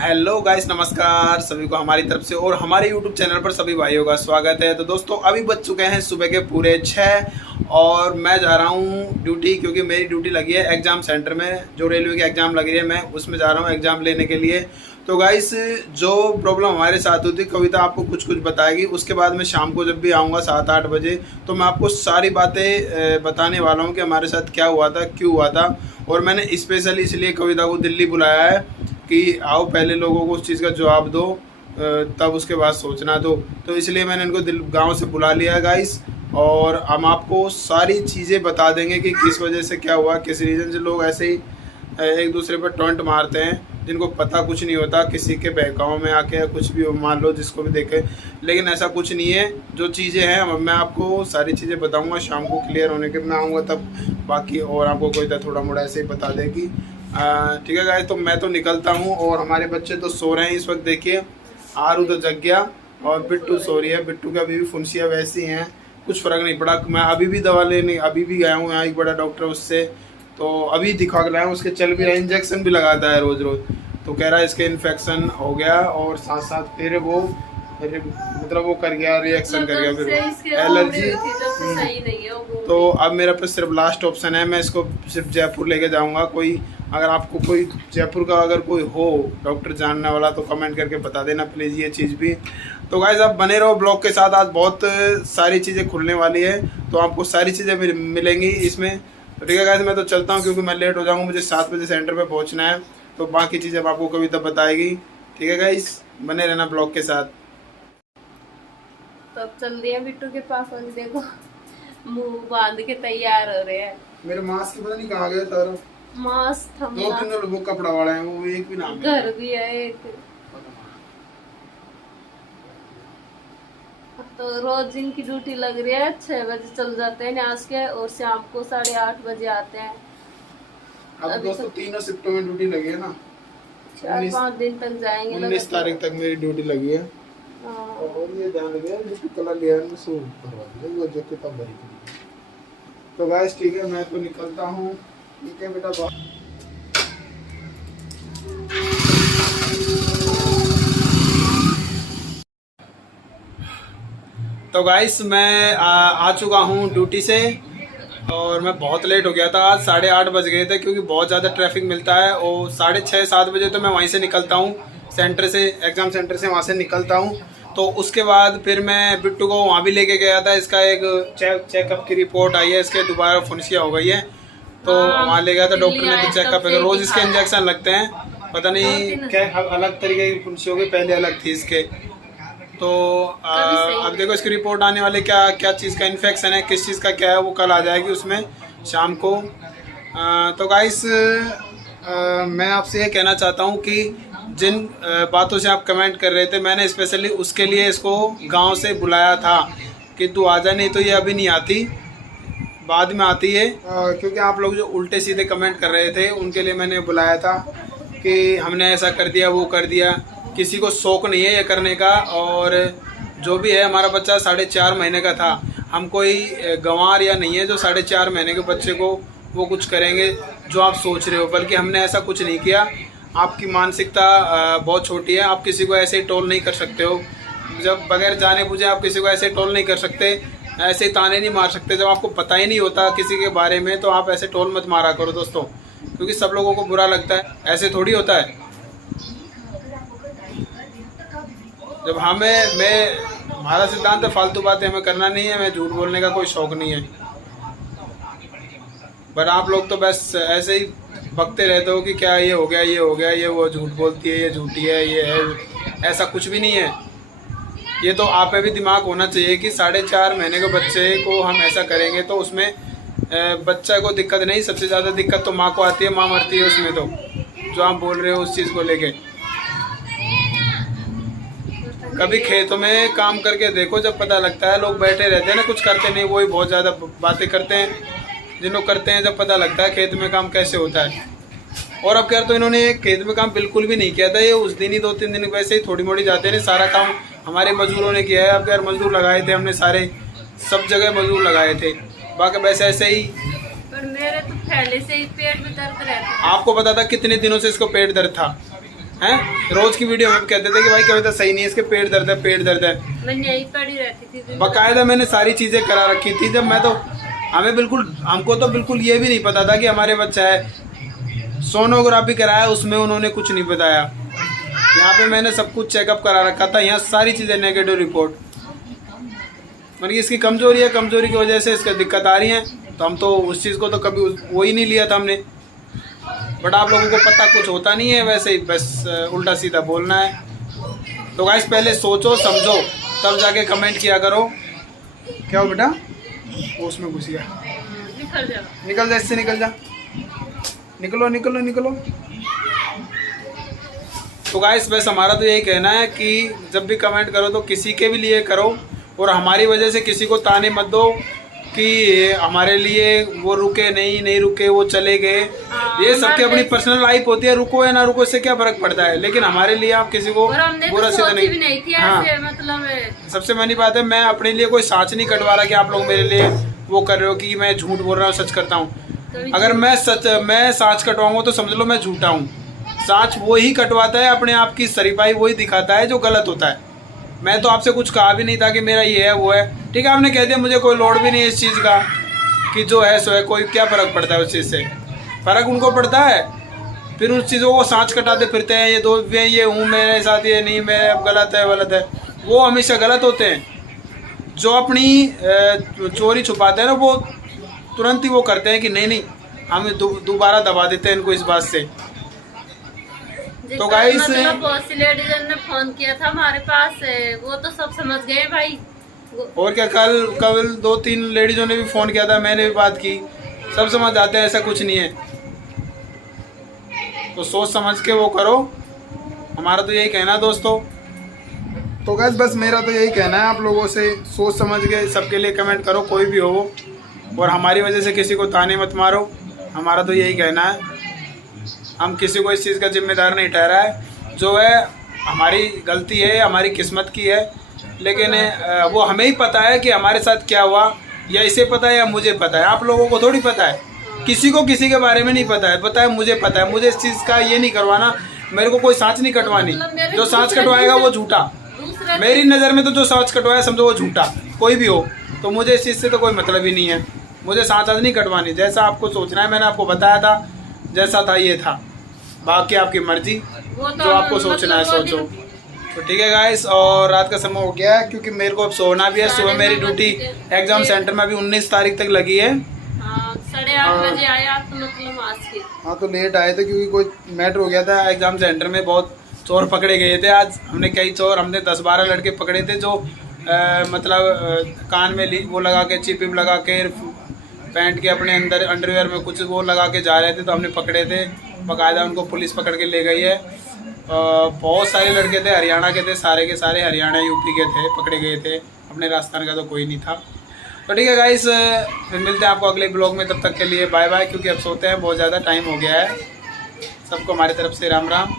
Hello guys, नमस्कार सभी को हमारी तरफ से और हमारे यूट्यूब चैनल पर सभी भाइयों का स्वागत है। तो दोस्तों अभी बज चुके हैं सुबह के पूरे 6 और मैं जा रहा हूँ ड्यूटी, क्योंकि मेरी ड्यूटी लगी है एग्ज़ाम सेंटर में। जो रेलवे की एग्ज़ाम लगी है मैं उसमें जा रहा हूँ एग्ज़ाम लेने के लिए। तो गाइस जो प्रॉब्लम हमारे साथ हुई थी, कविता आपको कुछ कुछ बताएगी। उसके बाद मैं शाम को जब भी आऊँगा 7-8 बजे तो मैं आपको सारी बातें बताने वाला हूँ कि हमारे साथ क्या हुआ था, क्यों हुआ था। और मैंने स्पेशली इसलिए कविता को दिल्ली बुलाया है कि आओ पहले लोगों को उस चीज़ का जवाब दो, तब उसके बाद सोचना दो। तो इसलिए मैंने इनको गांव से बुला लिया है गाइस, और हम आपको सारी चीज़ें बता देंगे कि किस वजह से क्या हुआ, किस रीज़न से लोग ऐसे ही एक दूसरे पर टॉन्ट मारते हैं जिनको पता कुछ नहीं होता, किसी के बहकाव में आके या कुछ भी मान लो जिसको भी देखे। लेकिन ऐसा कुछ नहीं है, जो चीज़ें हैं मैं आपको सारी चीज़ें बताऊंगा शाम को क्लियर होने के मैं आऊँगा तब। बाकी और आपको कोई थोड़ा मोड़ा ऐसे ही बता देगी। ठीक है गाइस, तो मैं तो निकलता हूँ और हमारे बच्चे तो सो रहे हैं इस वक्त। देखिए आरू तो जग गया और बिट्टू सो रही है। बिट्टू का अभी भी फुंसियाँ वैसी हैं, कुछ फ़र्क नहीं पड़ा। मैं अभी भी दवा लेने अभी भी गया हूँ यहाँ, एक बड़ा डॉक्टर उससे तो अभी दिखा के लाया हूँ। उसके चल भी रहा है, इंजेक्शन भी लगाता है रोज़ रोज़। तो कह रहा है इसके इन्फेक्शन हो गया और साथ साथ फिर वो मतलब वो कर गया, रिएक्शन कर गया, फिर एलर्जी। तो अब मेरे पास सिर्फ लास्ट ऑप्शन है, मैं इसको सिर्फ जयपुर लेके जाऊंगा। कोई अगर आपको कोई जयपुर का अगर कोई हो डॉक्टर जानने वाला तो कमेंट करके बता देना प्लीज़ ये चीज़ भी। तो गाइस आप बने रहो ब्लॉग के साथ, आज बहुत सारी चीज़ें खुलने वाली है तो आपको सारी चीज़ें मिलेंगी इसमें। तो ठीक है गाइस, मैं तो चलता हूँ क्योंकि मैं लेट हो जाऊँगा, मुझे 7 बजे सेंटर पे पहुँचना है। तो बाकी चीज़ें आपको कविता बताएगी। ठीक है गाइस, बने रहना ब्लॉग के साथ। तो अब चल दिया बिट्टू के पास और देखो मुंह बांध के तैयार हो रहे हैं। मेरे मास्क पता नहीं कहाँ गया सारा। मास्क हम 2-3 लोगों कपड़ा वाला है, वो एक भी नाम घर भी है एक। तो रोज इनकी ड्यूटी लग रही है, 6 बजे चल जाते हैं न्यास के और शाम को 8:30 बजे आते हैं। अब दोस्तों तीनों शिफ्टों में ड्यूटी लगी है ना, 4-5 दिन तक जाएंगे। 19 तारीख तक मेरी ड्यूटी लगी है। और ये ध्यान रखिए जो कलर लिया है सो भरवा दीजिए, वो जो किताब भरी थी। तो गाइस ठीक है, मैं तो निकलता हूँ। ठीक है बेटा, तो गाइस मैं आ चुका हूँ ड्यूटी से और मैं बहुत लेट हो गया था। आज 8:30 बज गए थे क्योंकि बहुत ज़्यादा ट्रैफिक मिलता है। और 6:30-7 बजे तो मैं वहीं से निकलता हूँ सेंटर से, एग्ज़ाम सेंटर से वहाँ से निकलता हूँ। तो उसके बाद फिर मैं बिट्टू को वहाँ भी लेके गया था। इसका एक चेकअप की रिपोर्ट आई है, इसके दोबारा फुंसिया हो गई है तो वहाँ ले गया था डॉक्टर ने। तो चेकअप है, रोज़ इसके इंजेक्शन लगते हैं, पता नहीं क्या अलग तरीके की फुंसी हो गई, पहले अलग थी इसके। तो अब देखो इसकी रिपोर्ट आने वाली, क्या क्या चीज़ का इन्फेक्शन है, किस चीज़ का क्या है, वो कल आ जाएगी उसमें शाम को। तो गाइस मैं आपसे ये कहना चाहता हूँ कि जिन बातों से आप कमेंट कर रहे थे, मैंने स्पेशली उसके लिए इसको गांव से बुलाया था कि तू आ जा, नहीं तो ये अभी नहीं आती, बाद में आती है। क्योंकि आप लोग जो उल्टे सीधे कमेंट कर रहे थे उनके लिए मैंने बुलाया था कि हमने ऐसा कर दिया, वो कर दिया। किसी को शौक़ नहीं है ये करने का। और जो भी है, हमारा बच्चा 4.5 महीने का था। हम कोई गंवार या नहीं है जो 4.5 महीने के बच्चे को वो कुछ करेंगे जो आप सोच रहे हो, बल्कि हमने ऐसा कुछ नहीं किया। आपकी मानसिकता बहुत छोटी है, आप किसी को ऐसे ही टोल नहीं कर सकते हो। जब बगैर जाने बुझे आप किसी को ऐसे टोल नहीं कर सकते, ऐसे ही ताने नहीं मार सकते। जब आपको पता ही नहीं होता किसी के बारे में तो आप ऐसे टोल मत मारा करो दोस्तों, क्योंकि सब लोगों को बुरा लगता है। ऐसे थोड़ी होता है। जब हमारा सिद्धांत है फालतू बातें हमें करना नहीं है, हमें झूठ बोलने का कोई शौक़ नहीं है। पर आप लोग तो बस ऐसे ही बकते रहते हो कि क्या ये हो गया, ये हो गया, ये वो झूठ बोलती है, ये झूठी है, ये है। ऐसा कुछ भी नहीं है। ये तो आप पे भी दिमाग होना चाहिए कि 4.5 महीने के बच्चे को हम ऐसा करेंगे तो उसमें बच्चा को दिक्कत नहीं, सबसे ज़्यादा दिक्कत तो माँ को आती है, माँ मरती है उसमें। तो जो आप बोल रहे हो उस चीज़ को लेके, कभी खेतों में काम करके देखो, जब पता लगता है। लोग बैठे रहते हैं ना, कुछ करते नहीं, वही बहुत ज़्यादा बातें करते हैं। जिन लोग करते हैं, जब पता लगता है खेत में काम कैसे होता है। और अब क्या, तो इन्होंने खेत में काम बिल्कुल भी नहीं किया था। ये उस दिन ही 2-3 दिन वैसे ही थोड़ी मोड़ी जाते हैं, सारा काम हमारे मजदूरों ने किया है। अब यार मजदूर लगाए थे हमने, सारे सब जगह मजदूर लगाए थे। बाकी वैसे ऐसे ही। पर मेरे तो पहले से ही पेट में दर्द रहता। आपको पता था कितने दिनों से इसको पेट दर्द था? हैं। रोज की वीडियो में कहते थे कि भाई कविता सही नहीं है, इसके पेट दर्द है, पेट दर्द है। मैं यही पड़ी रहती थी। बाकायदा मैंने सारी चीजें करा रखी थी। जब मैं तो हमको तो बिल्कुल ये भी नहीं पता था कि हमारे बच्चा है। सोनोग्राफी कराया, उसमें उन्होंने कुछ नहीं बताया। यहाँ पे मैंने सब कुछ चेकअप करा रखा था, यहाँ सारी चीजें नेगेटिव रिपोर्ट। मतलब इसकी कमजोरी है, कमजोरी की वजह से इसका दिक्कत आ रही है। तो हम तो उस चीज़ को तो कभी वो ही नहीं लिया था हमने। बट आप लोगों को पता कुछ होता नहीं है, वैसे ही बस उल्टा सीधा बोलना है। तो गाइस पहले सोचो समझो तब जाके कमेंट किया करो। क्या हो बेटा, वो उसमें घुस गया। निकल जा इससे, निकल जा, निकलो निकलो निकलो। तो गाइस बस हमारा तो यही कहना है कि जब भी कमेंट करो तो किसी के भी लिए करो, और हमारी वजह से किसी को ताने मत दो कि हमारे लिए वो रुके नहीं रुके, वो चले गए। ये सबकी अपनी पर्सनल लाइफ होती है, रुको या ना रुको इससे क्या फर्क पड़ता है। लेकिन हमारे लिए आप किसी को बुरा सीधा नहीं। हाँ, मतलब सबसे बड़ी बात है, मैं अपने लिए कोई सांच नहीं कटवा रहा कि आप लोग मेरे लिए वो कर रहे हो कि मैं झूठ बोल रहा हूँ, सच करता हूँ। अगर मैं सांच कटवाऊंगा तो समझ लो मैं झूठा हूँ। सांच वो ही कटवाता है, अपने आप की सरीफाई वही दिखाता है जो गलत होता है। मैं तो आपसे कुछ कहा भी नहीं था कि मेरा ये है वो है, ठीक है, आपने कह दिया, मुझे कोई लोड भी नहीं है इस चीज़ का कि जो है सो है। कोई क्या फ़र्क पड़ता है उस चीज़ से, फ़र्क उनको पड़ता है। फिर उस चीज़ों को सांच कटाते फिरते हैं, ये दोस्त भी हैं, ये हूँ मेरे साथ, ये नहीं मैं अब गलत है। वो हमेशा गलत होते हैं। जो अपनी चोरी छुपाते हैं ना, वो तुरंत ही वो करते हैं कि नहीं हम दोबारा दबा देते हैं इनको इस बात से। तो गाइस मतलब बहुत सी लेडीज ने फोन किया था हमारे पास, वो तो सब समझ गए भाई। और क्या, कल 2-3 लेडीजों ने भी फोन किया था, मैंने भी बात की, सब समझ आते हैं, ऐसा कुछ नहीं है। तो सोच समझ के वो करो, हमारा तो यही कहना है दोस्तों। तो गाइस बस मेरा तो यही कहना है आप लोगों से, सोच समझ के सबके लिए कमेंट करो, कोई भी हो वो, और हमारी वजह से किसी को ताने मत मारो। हमारा तो यही कहना है। हम किसी को इस चीज़ का जिम्मेदार नहीं ठहरा है, जो है हमारी गलती है, हमारी किस्मत की है। लेकिन वो हमें ही पता है कि हमारे साथ क्या हुआ, या इसे पता है या मुझे पता है। आप लोगों को थोड़ी पता है, किसी को किसी के बारे में नहीं पता है। पता है मुझे, पता है मुझे इस चीज़ का ये नहीं करवाना, मेरे को कोई सांच नहीं कटवानी। जो सांच कटवाएगा वो झूठा, मेरी नज़र में तो जो सांच कटवाया समझो वो झूठा, कोई भी हो। तो मुझे इस चीज़ से तो कोई मतलब ही नहीं है, मुझे सांच नहीं कटवानी। जैसा आपको सोचना है मैंने आपको बताया था, जैसा था ये था, बाकी आपकी मर्जी, जो आपको सोचना है सोचो। तो ठीक है गाइस, और रात का समय हो गया है क्योंकि मेरे को अब सोना भी है। सुबह मेरी ड्यूटी एग्जाम सेंटर में अभी 19 तारीख तक लगी है। 8:30 बजे आया तो मतलब आज के। हाँ तो लेट आए थे क्योंकि कोई मैटर हो गया था एग्जाम सेंटर में, बहुत चोर पकड़े गए थे आज। हमने कई चोर, हमने 10-12 लड़के पकड़े थे जो मतलब कान में वो लगा के, चिप लगा के, पैंट के अपने अंदर अंडरवेयर में कुछ वो लगा के जा रहे थे। तो हमने पकड़े थे, बाकायदा उनको पुलिस पकड़ के ले गई है। बहुत सारे लड़के थे, हरियाणा के थे, सारे के सारे हरियाणा यूपी के थे, पकड़े गए थे। अपने राजस्थान का तो कोई नहीं था। तो ठीक है गाइस, फिर मिलते हैं आपको अगले ब्लॉग में। तब तक के लिए बाय बाय, क्योंकि अब सोते हैं, बहुत ज़्यादा टाइम हो गया है। सबको हमारी तरफ से राम राम।